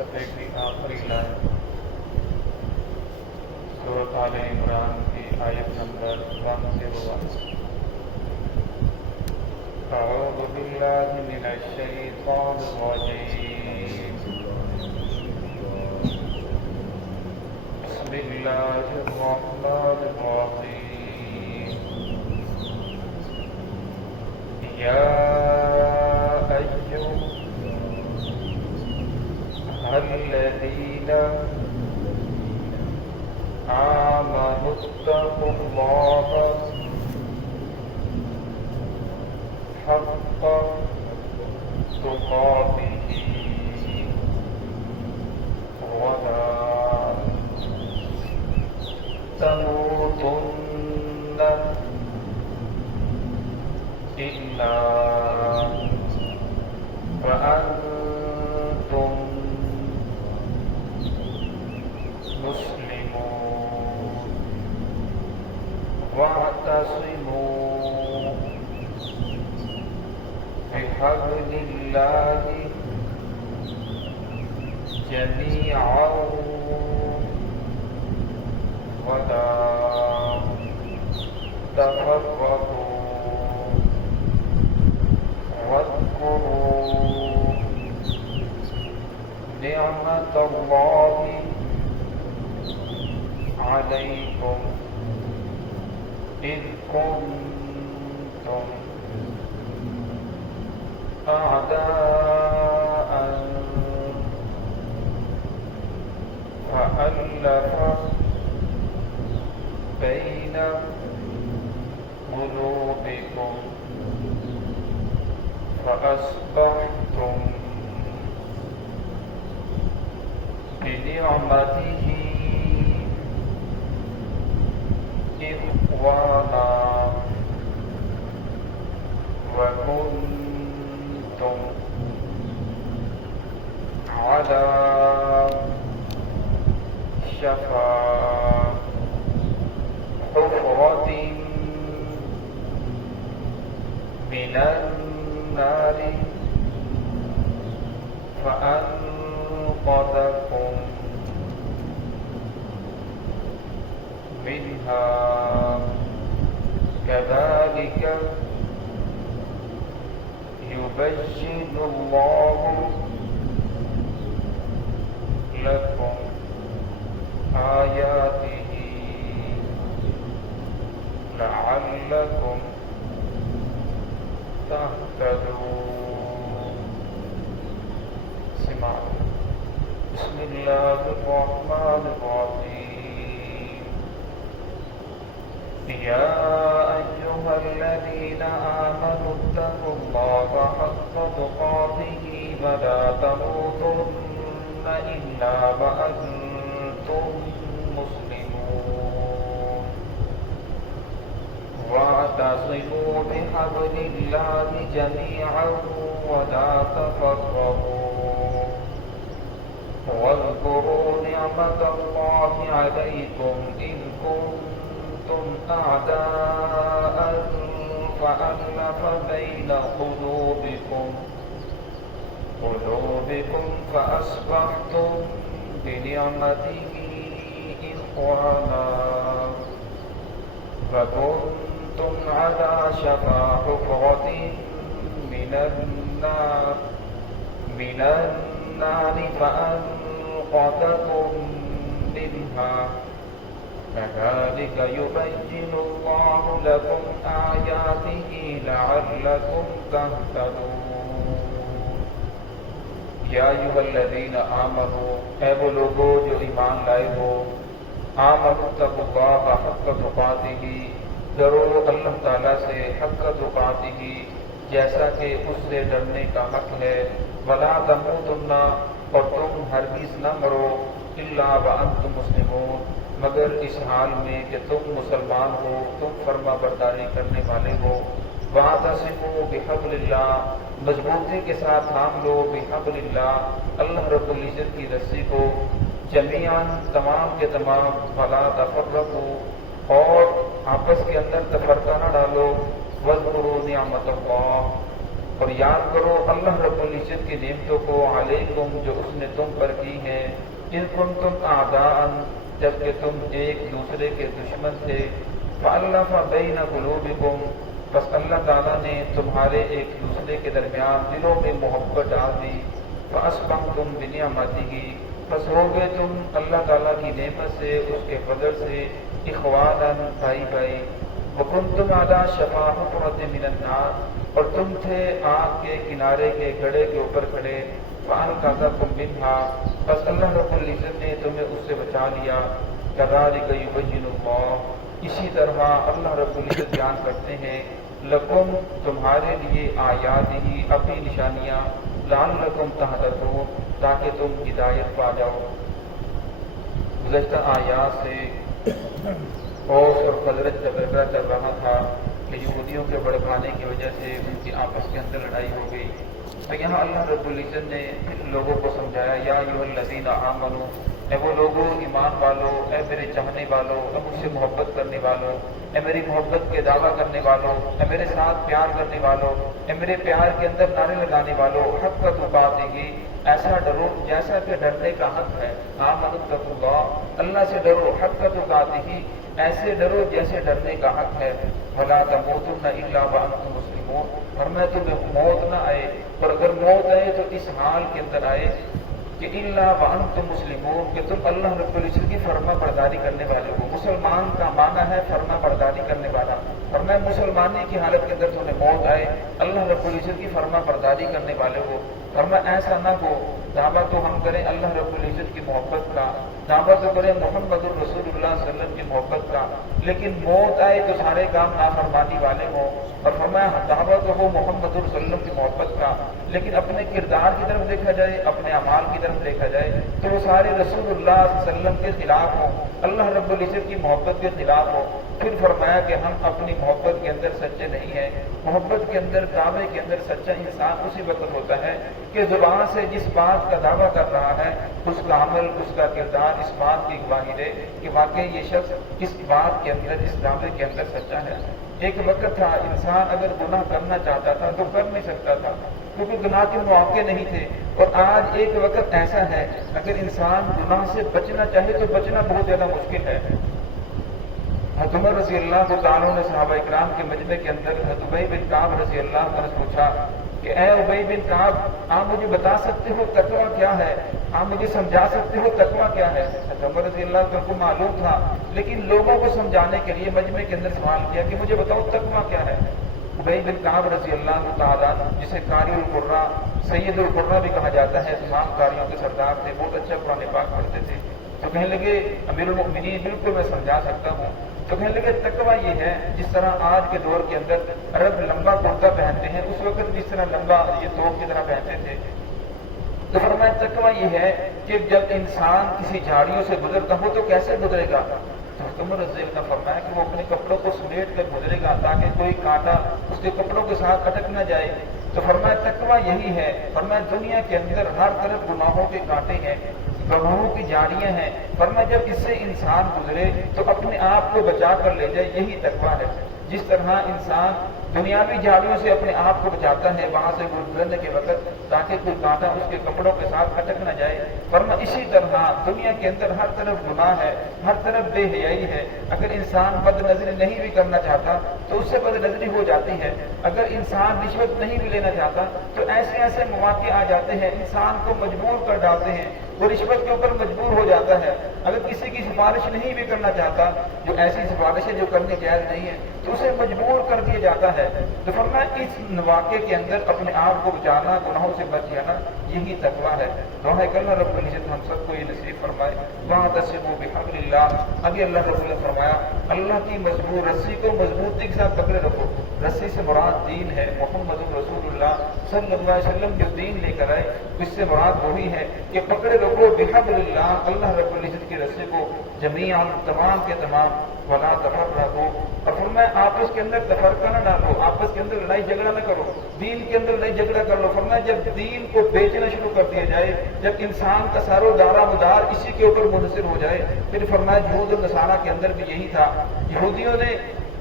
صفحے کی آخری لائن سورۃ آل عمران کی آیت نمبر 101۔ اعوذ باللہ من الشیطان الرجیم، بسم اللہ الرحمن الرحیم۔ یا الذین آمنوا اتقوا اللہ حق تقاته ولا تموتن إلا وأنتم مسلمون واعتصموا بحبل الله جميعا ولا تفرقوا واذكروا نعمة الله عليكم إذ كنتم أعداء فألف بين قلوبكم فأصبحتم بنعمته إخوانا وكنتم على شفا حفرة من النار فأنقذكم منها كذلك يبين الله لكم آياته لعلكم تهتدون۔ بسم اللہ الرحمن الرحیم۔ یا ایہا الذین آمنوا اتقوا اللہ حق تقاته ولا تموتن الا وانتم مسلمون واعتصموا بحبل اللہ جميعا ولا تفرقوا واذكروا نعمة الله عليكم إذ كنتم أعداء فألف بين قلوبكم فأصبحتم بنعمته إخوانا وكنتم على شفا حفرة من النار فأنقذكم منها كذلك يبين الله لكم آياته لعلكم تهتدون۔ یا ایھا الذین آمنوا، اے وہ لوگو جو ایمان لائے ہو، آمنوا اتقوا اللہ حق تقاتہ، ڈرو اللہ تعالیٰ سے حق تقاتہ، جیسا کہ اس سے ڈرنے کا حق ہے، ولا تموتن، اور تم ہرگز نہ مرو، الا وانتم مسلمون، مگر اس حال میں کہ تم مسلمان ہو، تم فرما برداری کرنے والے ہو۔ واعتصموا بحبل اللہ، مضبوطی کے ساتھ تھام لو، بحبل اللہ، اللہ رب العزت کی رسی کو، جمیعاً تمام کے تمام، ولا تفرقوا، اور آپس کے اندر تفرقہ نہ ڈالو، واذکروا نعمت اللہ، اور یاد کرو اللہ رب العزت کی نعمتوں کو علیکم جو اس نے تم پر کی ہیں، ان کنتم اعداء جبکہ تم ایک دوسرے کے دشمن تھے، فألف بین قلوبکم بس اللہ تعالیٰ نے تمہارے ایک دوسرے کے درمیان دلوں میں محبت ڈال دی، فأصبحتم بنعمتہ بس ہو گئے تم اللہ تعالیٰ کی نعمت سے، اس کے فضل سے اخوانا بھائی بھائی، وکنتم علی شفا حفرۃ من النار اور تم تھے آگ کے کنارے کے گڑھے کے اوپر کھڑے، فانقذکم منہا بس اللہ رب العزت نے تمہیں اس سے بچا لیا، کذالک یبین اللہ اسی طرح اللہ رب العزت بیان کرتے ہیں، لکم تمہارے لیے آیات ہی اپنی نشانیاں، لعلکم تہتدون تاکہ تم ہدایت پا جاؤ۔ گزشتہ آیات سے اوس اور خزرج کا تذکرہ چل رہا تھا کہ یہودیوں کے بڑکانے کی وجہ سے ان کی آپس کے اندر لڑائی ہو گئی، تو یہاں اللہ رب العزت نے لوگوں کو سمجھایا، یا ایھا الذین آمنوا اے وہ لوگوں ایمان والو، اے میرے چاہنے والو، اے مجھ سے محبت کرنے والو، اے میری محبت کے دعویٰ کرنے والو، اے میرے ساتھ پیار کرنے والو، اے میرے پیار کے اندر نعرے لگانے والو، حق تقاتہ ایسا ڈرو جیسا کہ ڈرنے کا حق ہے، آمنوا اتقوا اللہ اللہ سے ڈرو، حق تقاتہ ایسے ڈرو جیسے ڈرنے کا حق ہے، ولا تموتن الا وانتم مسلمون اور میں تمہیں موت نہ آئے، اور اگر موت آئے تو اس حال کے اندر آئے کہ الا وانتم مسلمون کہ تم اللہ رب العزت کی فرما برداری کرنے والے ہو۔ مسلمان کا معنی ہے فرما برداری کرنے والا، اور میں مسلمانی کی حالت کے اندر تمہیں موت آئے اللہ رب العزت کی فرما برداری کرنے والے ہو، اور میں ایسا نہ ہو دعویٰ تو ہم کریں اللہ رب العزت کی محبت کا، دعویٰ تو کریں محمد الرسول اللہ صلی اللہ علیہ وسلم کی محبت کا، لیکن موت آئے تو سارے کام نافرمانی والے ہوں، اور فرمایا دعویٰ تو ہو محمد الرسول صلی اللہ علیہ وسلم کی محبت کا، لیکن اپنے کردار کی طرف دیکھا جائے، اپنے اعمال کی طرف دیکھا جائے تو وہ سارے رسول اللہ صلی اللہ علیہ وسلم کے خلاف ہوں، اللہ رب العزت کی محبت کے خلاف ہوں۔ پھر فرمایا کہ ہم اپنی محبت کے اندر سچے نہیں ہیں، محبت کے اندر دعوے کے اندر سچا انسان اسی وقت ہوتا ہے کہ زبان سے جس بات کا دعویٰ کر رہا ہے اس کا عمل، اس کا کردار اس بات کی گواہی دے کہ واقعی یہ شخص اس بات کے اندر، اس دعوے کے اندر سچا ہے۔ ایک وقت تھا انسان اگر گناہ کرنا چاہتا تھا تو کر نہیں سکتا تھا کیونکہ گناہ کے مواقع نہیں تھے، اور آج ایک وقت ایسا ہے اگر انسان گناہ سے بچنا چاہے تو بچنا بہت زیادہ مشکل ہے۔ حضرت عمر رضی اللہ تعالیٰ نے صحابہ اکرام کے مجمع کے اندر حضرت ابی بن کعب رضی اللہ عنہ سے پوچھا کہ اے ابی بن کعب آپ مجھے بتا سکتے ہو تقویٰ کیا ہے، آپ مجھے سمجھا سکتے ہو تقویٰ کیا ہے؟ حضرت عمر رضی اللہ عنہ کو معلوم تھا، لیکن لوگوں کو سمجھانے کے لیے مجمع کے اندر سوال کیا کہ مجھے بتاؤ تقویٰ کیا ہے۔ ابی بن کعب رضی اللہ تعالیٰ جسے قاری القراء سید القراء بھی کہا جاتا ہے، تمام قاریوں کے سردار تھے، بہت اچھا قرآن پاک پڑھتے تھے، تو کہنے لگے امیر المؤمنین بالکل میں سمجھا سکتا ہوں۔ تو کہنے لگے تقویٰ یہ ہے جس طرح آج کے دور کے اندر عرب لمبا کرتا پہنتے ہیں، اس وقت جس طرح لمبا یہ توپ کی طرح پہنتے تھے، تو فرمایا تقویٰ یہ ہے کہ جب انسان کسی جھاڑیوں سے گزرتا ہو تو کیسے گزرے گا؟ تو عمر رضی اللہ نے فرمایا کہ وہ اپنے کپڑوں کو سمیٹ کر گزرے گا تاکہ کوئی کانٹا اس کے کپڑوں کے ساتھ اٹک نہ جائے۔ تو فرمایا تقویٰ یہی ہے، فرمایا دنیا کے اندر ہر طرف گناہوں کے کانٹے ہیں، گناہوں کی جھاڑیاں ہیں، فرمایا جب اس سے انسان گزرے تو اپنے آپ کو بچا کر لے جائے، یہی تقویٰ ہے۔ جس طرح انسان دنیاوی جھاڑیوں سے اپنے آپ کو بچاتا ہے وہاں سے گزرنے کے وقت تاکہ کوئی کانٹا اس کے کپڑوں کے ساتھ اٹک نہ جائے، ورنہ اسی طرح دنیا کے اندر ہر طرف گناہ ہے، ہر طرف بے حیائی ہے۔ اگر انسان بد نظری نہیں بھی کرنا چاہتا تو اس سے بد نظری ہو جاتی ہے، اگر انسان رشوت نہیں بھی لینا چاہتا تو ایسے ایسے مواقع آ جاتے ہیں انسان کو مجبور کر ڈالتے ہیں، وہ رشوت کے اوپر مجبور ہو جاتا ہے۔ اگر کسی کی سفارش نہیں بھی کرنا چاہتا، جو ایسی سفارش ہے جو کرنے جائز نہیں ہے، تو اسے مجبور کر دیا جاتا ہے۔ تو فرمایا اس واقعے کے اندر اپنے آپ کو بچانا، گناہوں سے بچ جانا، یہی تقویٰ ہے۔ دعا ہے کہ اللہ رب العزت ہم سب کو یہ نصیب فرمائے۔ واعتصموا بحبل اللہ، ابھی اللہ رب العزت فرمایا اللہ کی مضبوط رسی کو مضبوطی کے ساتھ پکڑے رکھو۔ رسی سے مراد دین ہے، محمد رسول اللہ صلی اللہ علیہ وسلم جو دین لے کر آئے اس سے مراد وہی ہے کہ پکڑے رکھو بحبل اللہ، اللہ رب العزت کی رسی کو جمیعاً تمام کے تمام، ولا تفرقوا، اور فرمایا آپس کے اندر تفرقہ نہ ڈالو، آپس کے اندر لڑائی جھگڑا نہ کرو، دین کے اندر لڑائی جھگڑا کر لو۔ فرمایا جب دین کو بیچنا شروع کر دیا جائے، جب انسان کا سار و دارا مدار اسی کے اوپر منحصر ہو جائے، پھر فرمایا یہود و نصارہ کے اندر بھی یہی تھا، یہودیوں نے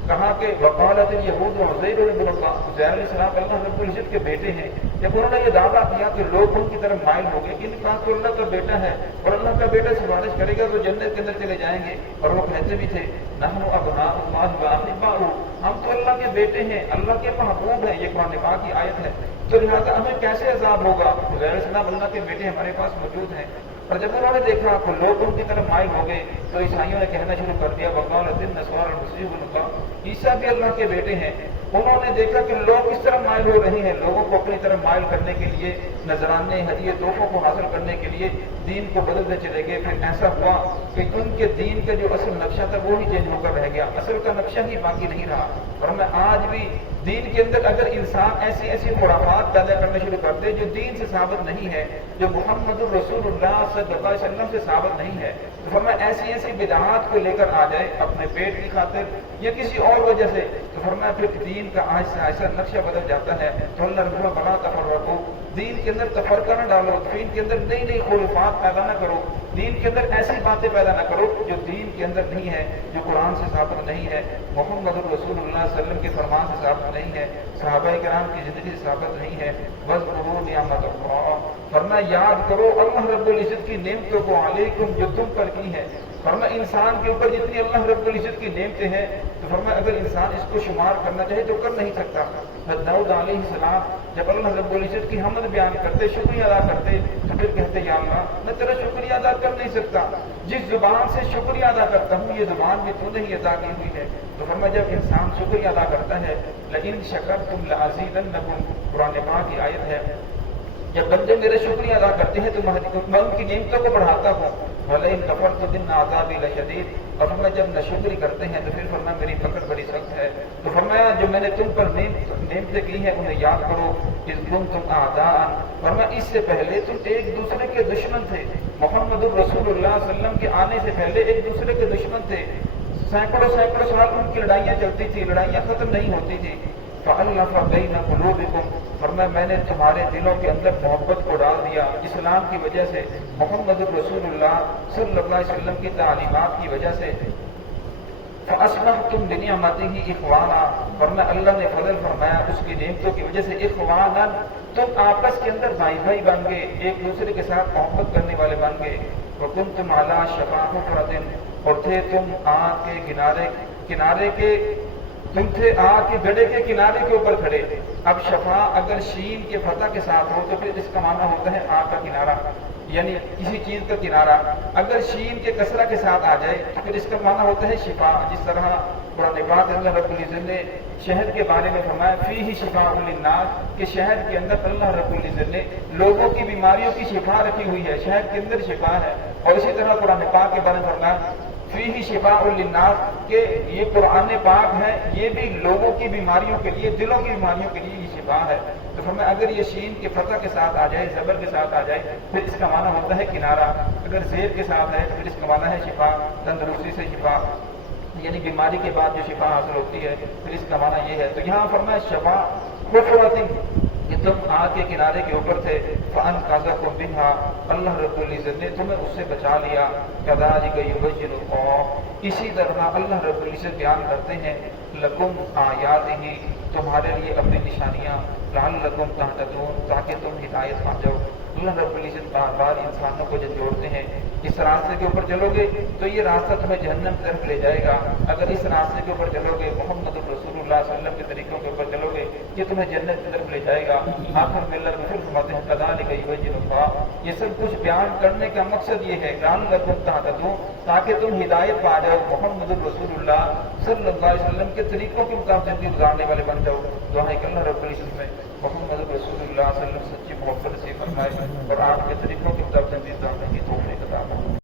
کہا کہ وقالت الیہود عزیر ابن اللہ، عزیر علیہ السلام اللہ رب العزت کے بیٹے ہیں۔ جب انہوں نے یہ دعویٰ کیا کہ لوگ ان کی طرف مائل ہو گئے، ان کہا تو اللہ کا بیٹا ہے اور اللہ کا بیٹا سفارش کرے گا تو جنت کے اندر چلے جائیں گے، اور وہ کہتے بھی تھے نحن ابناء اللہ واحباؤہ، ہم تو اللہ کے بیٹے ہیں، اللہ کے محبوب ہیں۔ یہ قرآن پاک کی آیت ہے، تو لہٰذا ہمیں کیسے عذاب ہوگا؟ عزیر علیہ السلام اللہ کے بیٹے ہمارے پاس موجود ہیں۔ اور جب انہوں نے دیکھا کہ لوگ ان کی طرف مائل ہو گئے تو عیسائیوں نے کہنا شروع کر دیا وقالت النصارى المسیح ابن اللہ، عیسیٰ بھی اللہ کے بیٹے ہیں۔ انہوں نے دیکھا کہ لوگ کس طرح مائل ہو رہے ہیں، لوگوں کو اپنی طرف مائل کرنے کے لیے، نذرانے ہدیے تحفوں کو حاصل کرنے کے لیے دین کو بدلتے چلے گئے۔ پھر ایسا ہوا کہ ان کے دین کا جو اصل نقشہ تھا وہ ہی چینج ہو کر رہ گیا، اصل کا نقشہ ہی باقی نہیں رہا۔ اور میں آج بھی دین کے اندر اگر انسان ایسی ایسی خرافات پیدا کرنے شروع کر دے جو دین سے ثابت نہیں ہے، جو محمد الرسول اللہ صلی اللہ علیہ وسلم سے ثابت نہیں ہے، تو فرمایا ایسی ایسی بدعات کو لے کر آ جائے اپنے پیٹ کی خاطر یا کسی اور وجہ سے، تو فرمایا پھر دین کا آہستہ آہستہ نقشہ بدل جاتا ہے۔ تو اللہ رب العزت بنا تفرقو، دین کے اندر تفرقہ نہ ڈالو، دین کے اندر نئی نئی خرافات پیدا نہ کرو، دین کے اندر ایسی باتیں پیدا نہ کرو جو دین کے اندر نہیں ہے، جو قرآن سے ثابت نہیں ہے، محمد الرسول اللہ صلی اللہ علیہ وسلم کے فرمان سے ثابت نہیں ہے، صحابہ کرام کی زندگی سے ثابت نہیں ہے۔ وَاذْكُرُوا نِعْمَتَ اللَّهِ، فرمایا یاد کرو اللہ رب العزت کی نعمتوں کو علیکم جو تم پر کی ہے۔ فرمایا انسان کے اوپر جتنی اللہ رب العزت کی نعمتیں ہیں تو فرمایا اگر انسان اس کو شمار کرنا چاہے تو کر نہیں سکتا۔ حضرت داؤد علیہ السلام جب اللہ رب العزت کی حمد بیان کرتے، شکریہ ادا کرتے، تو پھر کہتے یا اللہ میں تیرا شکریہ ادا کر نہیں سکتا، جس زبان سے شکریہ ادا کرتا ہوں یہ زبان بھی تو نے ہی عطا کی ہوئی ہے۔ تو فرمایا جب انسان شکریہ ادا کرتا ہے لئن شکرتم لأزیدنکم، قرآن پاک کی آیت ہے، جب بندے میرا شکریہ ادا کرتے ہیں تو میں ان کی نعمتوں کو بڑھاتا ہوں۔ وَلَئِن كَفَرْتُ إِنَّ عَذَابِي لَشَدِيدٌ، اور فرمایا جب ناشکری کرتے ہیں تو پھر فرمایا میری پکڑ بڑی سخت ہے۔ تو فرمایا جو میں نے تم پر نعمتیں کی ہیں انہیں یاد کرو، اذ كنتم اعداء، فرمایا اس سے پہلے تم ایک دوسرے کے دشمن تھے، محمد الرسول اللہ صلی اللہ علیہ وسلم کے آنے سے پہلے ایک دوسرے کے دشمن تھے، سینکڑوں سال ان کی لڑائیاں چلتی تھی، لڑائیاں ختم نہیں ہوتی تھی۔ فَأَلَّفَ بَيْنَ قُلُوبِكُمْ، فرمایا میں نے تمہارے دلوں کے اندر محبت کو ڈال دیا اسلام کی وجہ سے، محمد الرسول اللہ صلی اللہ علیہ وسلم کی تعلیمات کی وجہ سے۔ فَأَصْبَحْتُمْ بِنِعْمَتِهِ إِخْوَانًا، فرمایا اللہ نے فضل فرمایا اس کی نعمتوں کی وجہ سے، اخوانا تم آپس کے اندر بھائی بھائی بن گئے، ایک دوسرے کے ساتھ محبت کرنے والے بن گئے۔ وَكُنْتُمْ عَلَىٰ شَفَا حُفْرَةٍ، اور تھے تم آگ کے کنارے کے تم تھے آگ کے گڑھے کے کنارے کے اوپر کھڑے۔ اب شفا اگر شین کے فتح کے ساتھ ہو تو پھر اس کا معنی ہوتا ہے آگ کا کنارہ، یعنی کسی چیز کا کنارہ۔ اگر شین کے کسرہ کے ساتھ آ جائے تو پھر اس کا معنی ہوتا ہے شفا، جس طرح قرآن پاک اللہ رب العزت نے شہد کے بارے میں فرمایا فیہ شفاء للناس، کہ شہد کے اندر اللہ رب العزت نے لوگوں کی بیماریوں کی شفا رکھی ہوئی ہے، شہد کے اندر شفا ہے۔ اور اسی طرح قرآن پاک کے بارے میں فرمایا فیہ شفاء للناس، کہ یہ قرآن پاک ہے یہ بھی لوگوں کی بیماریوں کے لیے، دلوں کی بیماریوں کے لیے یہ شفا ہے۔ تو فرمایا اگر یہ شین کے فتح کے ساتھ آ جائے، زبر کے ساتھ آ جائے، پھر اس کا معنی ہوتا ہے کنارہ۔ اگر زیر کے ساتھ ہے تو پھر اس کا معنی ہے شفا، تندرستی سے شفا، یعنی بیماری کے بعد جو شفا حاصل ہوتی ہے، پھر اس کا معنی یہ ہے۔ تو یہاں فرمایا شفا حفرۃ، کہ تم آگ کے کنارے کے اوپر تھے، فَأَنْقَذَكُم مِّنْهَا، اللہ رب العزت نے تمہیں اس سے بچا لیا۔ كَذَلِكَ يُبَيِّنُ اللَّهُ، اسی طرح اللہ رب العزت بیان کرتے ہیں لَكُمْ آیَاتِهِ، تمہارے لیے اپنی نشانیاں، لَعَلَّكُمْ تَهْتَدُونَ، تاکہ تم ہدایت پا جاؤ۔ اللہ رب العزت بار بار انسانوں کو جب جوڑتے ہیں، اس راستے کے اوپر چلو گے تو یہ راستہ تمہیں جہنم کی طرف لے جائے گا، اگر اس راستے کے اوپر چلو گے محمد الرسول اللہ صلی اللہ علیہ وسلم کے طریقوں کے اوپر چلو گے یہ تمہیں جنت کی طرف لے جائے گا۔ آخر میں اللہ پھر فرماتے ہیں كَذَلِكَ يُبَيِّنُ اللَّهُ، یہ سب کچھ بیان کرنے کا مقصد یہ ہے لَعَلَّكُمْ تَهْتَدُونَ، تاکہ تم ہدایت پا جاؤ، محمد الرسول اللہ صلی اللہ علیہ وسلم کے طریقوں کے مطابق زندگی گزارنے والے بن جاؤ۔ دعا ہے کہ اللہ رب العزت میں محمد رسول اللہ صلی اللہ علیہ وسلم سچی محبت سے فرمائے اور آپ کے طریقوں کے مطابق زندگی گزارنے کی توفیق عطا فرمائے۔